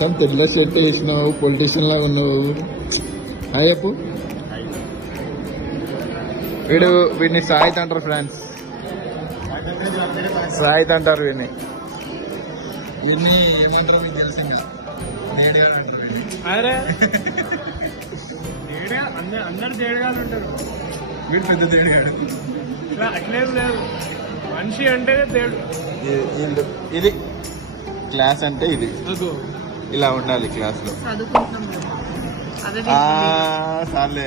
కానీ తెల్ల షర్ట్ వేసినావు, పొలిటీషియన్ లాగా ఉన్నావు. అయ్యప్పు వీడిని సాయిత్ అంటారు ఫ్రెండ్స్, సాయిత్ అంటారు వీడిని. వీడిని ఏమంటారు మీకు తెలుసు, ఇంకా నేడుగా అంటారు. అరే అందరు తేడుగాలు ఉంటారు, వీడు పెద్ద తేడుగాడు. ఇట్లా అట్లేదు లేదు, మనిషి అంటే తేడు. ఇది క్లాస్ అంటే ఇది, ఇలా ఉండాలి క్లాస్ లో. సార్లే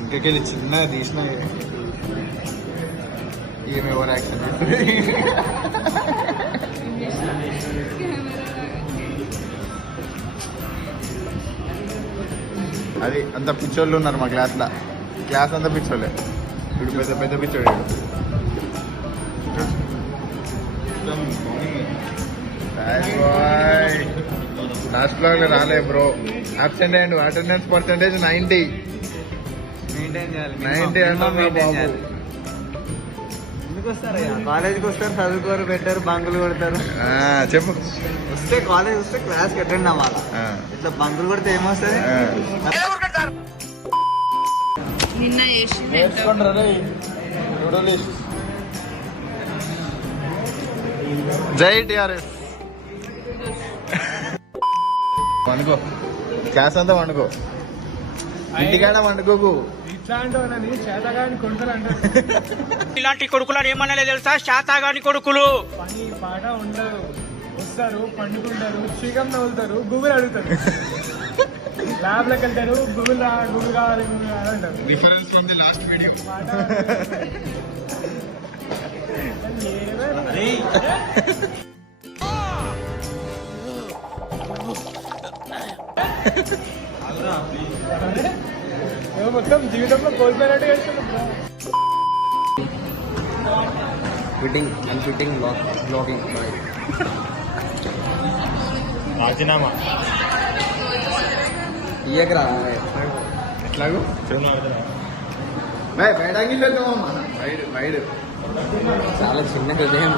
ఇంకెళ్ళి చిన్నగా తీసిన ఏమి ఓవర్ యాక్షన్. అది అంత పిచ్చోళ్ళు ఉన్నారు మా క్లాస్లో. క్లాస్ అంతా పిచ్చోళ్ళే. ఇప్పుడు పెద్ద పెద్ద పిచ్చోడు. లాస్ట్ బ్లాగ్ లో రాలే బ్రో, అబ్సెంట్ అయ్యండు. Attendance percentage 90. ఎందుకు వస్తారు కాలేజీకి వస్తారు, చదువుకోరు, పెట్టారు, బంకులు కొడతారు. చెప్పు. వస్తే కాలేజ్ వస్తే క్లాస్కి అటెండ్ అవ్వాలా, ఇట్లా బంకులు కొడితే ఏమొస్తుంది? జై టిఆర్ఎస్. వండుకో, క్లాస్ అంతా వండుకో, ఇంటికాడ వండుకోకు. ఇలాంటి కొడుకులు ఏమన్నా తెలుసా, శాతాగాని కొడుకులు. పని పాట ఉండదు, వస్తారు, పండుకుంటారు, చీకం నవ్వుతారు, గూగుల్ అడుగుతారు, ల్యాబ్ లోకి వెళ్తారు, గూగుల్ గూగుల్ కావాలి, గూగుల్ కావాలి అంటారు. Reference from the last video. మొత్తం జీవితంలో కోల్పోయినట్టు చేస్తున్నాం. ఫిట్టింగ్ బ్లాగింగ్ రాజీనామా ఇయ్యకరా ఎట్లాగో వైడ్ చాలా చిన్న హృదయం.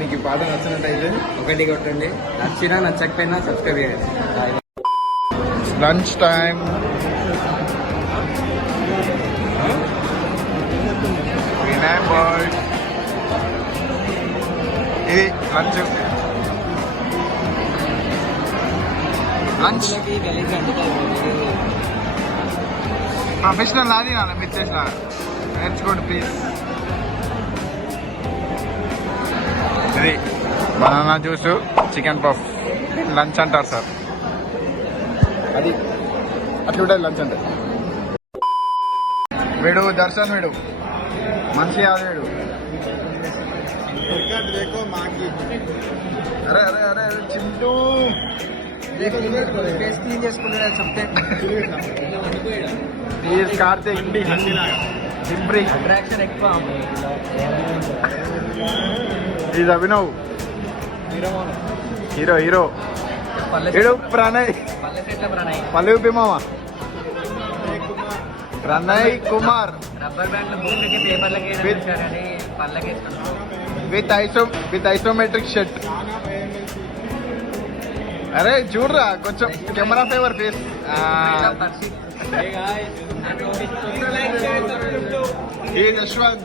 నీకు పాట నచ్చినట్టయితే ఒకటి కొట్టండి, నచ్చినా నచ్చకపోయినా సబ్స్క్రైబ్ చేయండి. Lunch time. ఇది లంచ్. ప్రొఫెషనల్ నాది నాన్న, మీరు చేసిన నేర్చుకోండి ప్లీజ్. ఇది banana juice, chicken puff, lunch అంటారు సార్. అది అట్లుంటుంది లంచ్ అంటే. వీడు దర్శన్, వీడు మనిషి కాదు వీడు. అరే అరే అరే చింటూ ఫేస్ క్లీన్ చేసుకుంటే చెప్తే కార్తీక్ సింప్రీ అట్రాక్షన్ ఎక్కువ. ఇది అభినవ్, హీరో. వీడు ప్రణయ్, పల్లవి భీమా, ప్రణయ్ కుమార్. రబ్బర్ బ్యాండ్ బుక్లకి పేపర్లకి విత్ ఐసోమెట్రిక్ షర్ట్. అరే చూడరా కొంచెం కెమెరా ఫేవర్ ఫేస్. ఈ యశ్వంత్.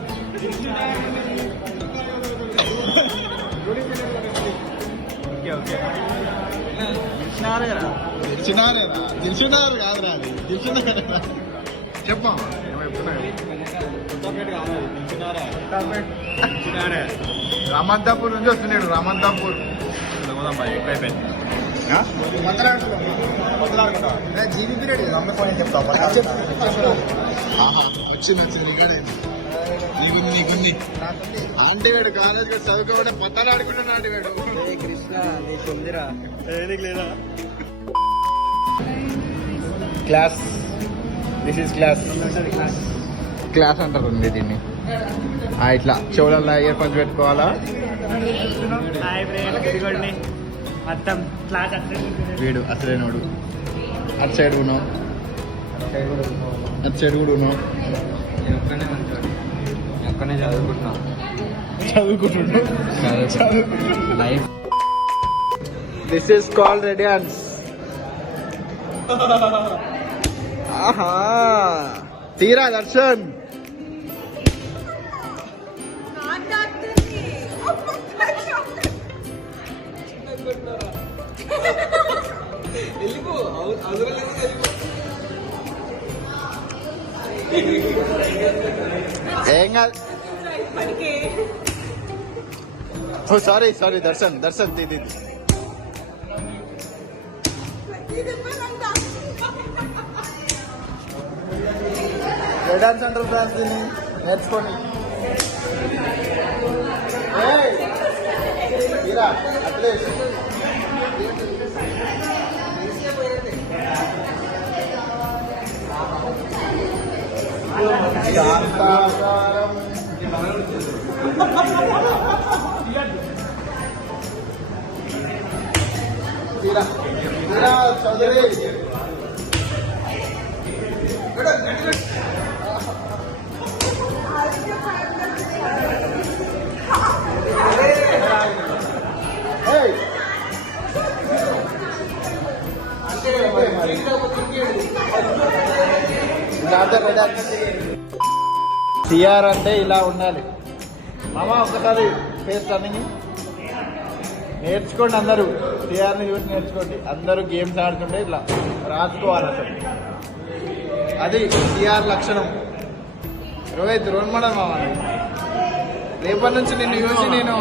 దిల్చున్నారు కాదురా, అది దిల్చున్నారు. చెప్పా రామంతాపూర్ నుంచి వస్తున్నాడు. రామంతాపూర్ వచ్చింది నీకుంది. ఆంటీ వేడు కాలేజ్ చదువుకోవడం పొత్తాలు ఆడుకుంటున్నా. ఆంటీ వేడు కృష్ణ నీకుందిరా లేదా class. This is class. Class అంటారు దీన్ని. ఇట్లా చెవులలో ఇయర్ ఫోన్స్ పెట్టుకోవాలా. మొత్తం క్లాస్ వీడు అసలేనోడు. అటు సైడ్ ఉన్నావు, అటు సైడ్ కూడా ఉన్నావు. నేను ఒక్కనే మంచివాడు, నేను ఒక్కనే చదువుకుంటున్నాను. చదువుకుంటున్నాడు life. This is called radiance. ఆహా తీరా దర్శన్. ఏం కాదు. సారీ దర్శన్ తీది. రెడాన్స్ అంటారు ఫ్రాన్స్, దీన్ని నేర్చుకోండి. తీరా అట్లీస్ట్ శాంతాకారం. తీరా చౌదరి. సిఆర్ అంటే ఇలా ఉండాలి మామ. ఒకసారి ఫేస్ రన్నింగ్ నేర్చుకోండి అందరూ. సిఆర్ని చూసి నేర్చుకోండి అందరూ. గేమ్స్ ఆడుతుంటే ఇట్లా రాసుకోవాలి అసలు. అది సిఆర్ లక్షణం. రోహిత్ రోల్ మోడల్ మామ. రేపటి నుంచి నిన్ను చూసి నేను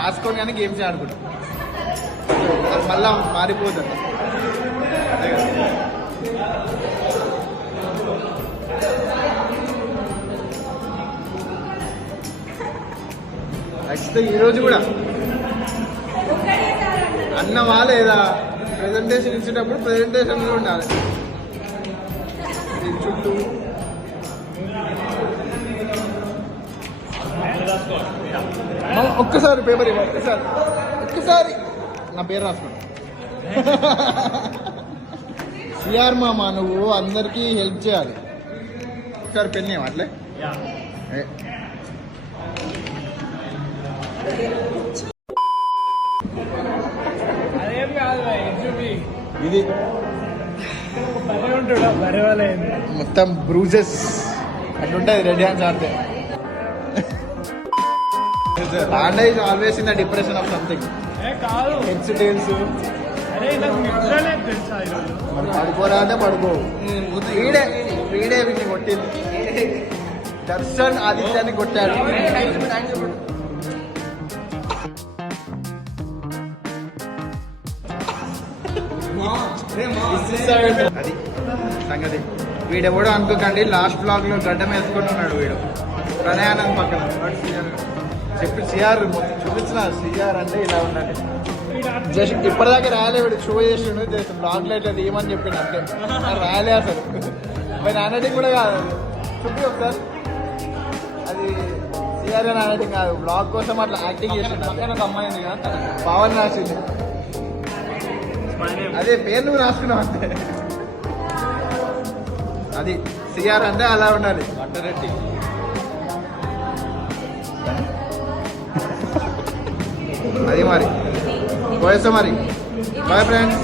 రాసుకోను కానీ గేమ్స్ ఆడుకుంటా. అది మళ్ళా మారిపోతుంది. ఖచ్చితంగా ఈరోజు కూడా అన్నమా లేదా ప్రెజెంటేషన్ ఇచ్చేటప్పుడు ప్రెజెంటేషన్లో ఉండాలి. చుట్టూ ఒక్కసారి పేపర్ ఇవ్వ. ఒక్కసారి నా పేరు రాసుకున్నా. సిఆర్ మామ నువ్వు అందరికీ హెల్ప్ చేయాలి. ఒకసారి పెన్ అట్లే. అదేం కాదు ఇది బరే ఉంటాడు. బరే వాళ్ళ మొత్తం బ్రూజెస్ అట్లుంటుంది రెడ్ హ్యాండ్స్ ఆడితే. Panda is always in the depression of something. కాదు హెడ్స్ టైల్స్. అరే ఇలా నిద్రలేదు తెలుసా ఈరోజు. మరి పడుకోరా అంటే పడుకో. వీడే వీడిని కొట్టింది. దర్శన్ ఆదిత్యాన్ని కొట్టాడు. అది సంగతి. వీడెవడో అనుకోకండి, లాస్ట్ బ్లాగ్ లో గడ్డం వేసుకొని ఉన్నాడు వీడు ప్రణయానంద్ పక్కన. చెప్పి సిఆర్ చూపించిన సిఆర్ అంటే ఇలా ఉండాలి. జస్ట్ ఇప్పటిదాకా రాయలే. వీడు షో చేసిండు జస్ట్ బ్లాగ్ లో ఇట్లా తీయమని చెప్పిండు అంతే. రాయలే అసలు. మరి హ్యాండ్రైటింగ్ కూడా కాదు. చూపి ఒకసారి. అది సిఆర్ అని హ్యాండ్రైటింగ్ కాదు. బ్లాగ్ కోసం అట్లా యాక్టింగ్ చేసిండు. అమ్మాయింది కదా పవన్ రాసింది. అదే పేరు నువ్వు రాసుకున్నావు అంతే. అది సిఆర్ అంటే అలా ఉండాలి. అట్టరెడ్డి అది మరి పోయేస్తా మరి. Bye friends.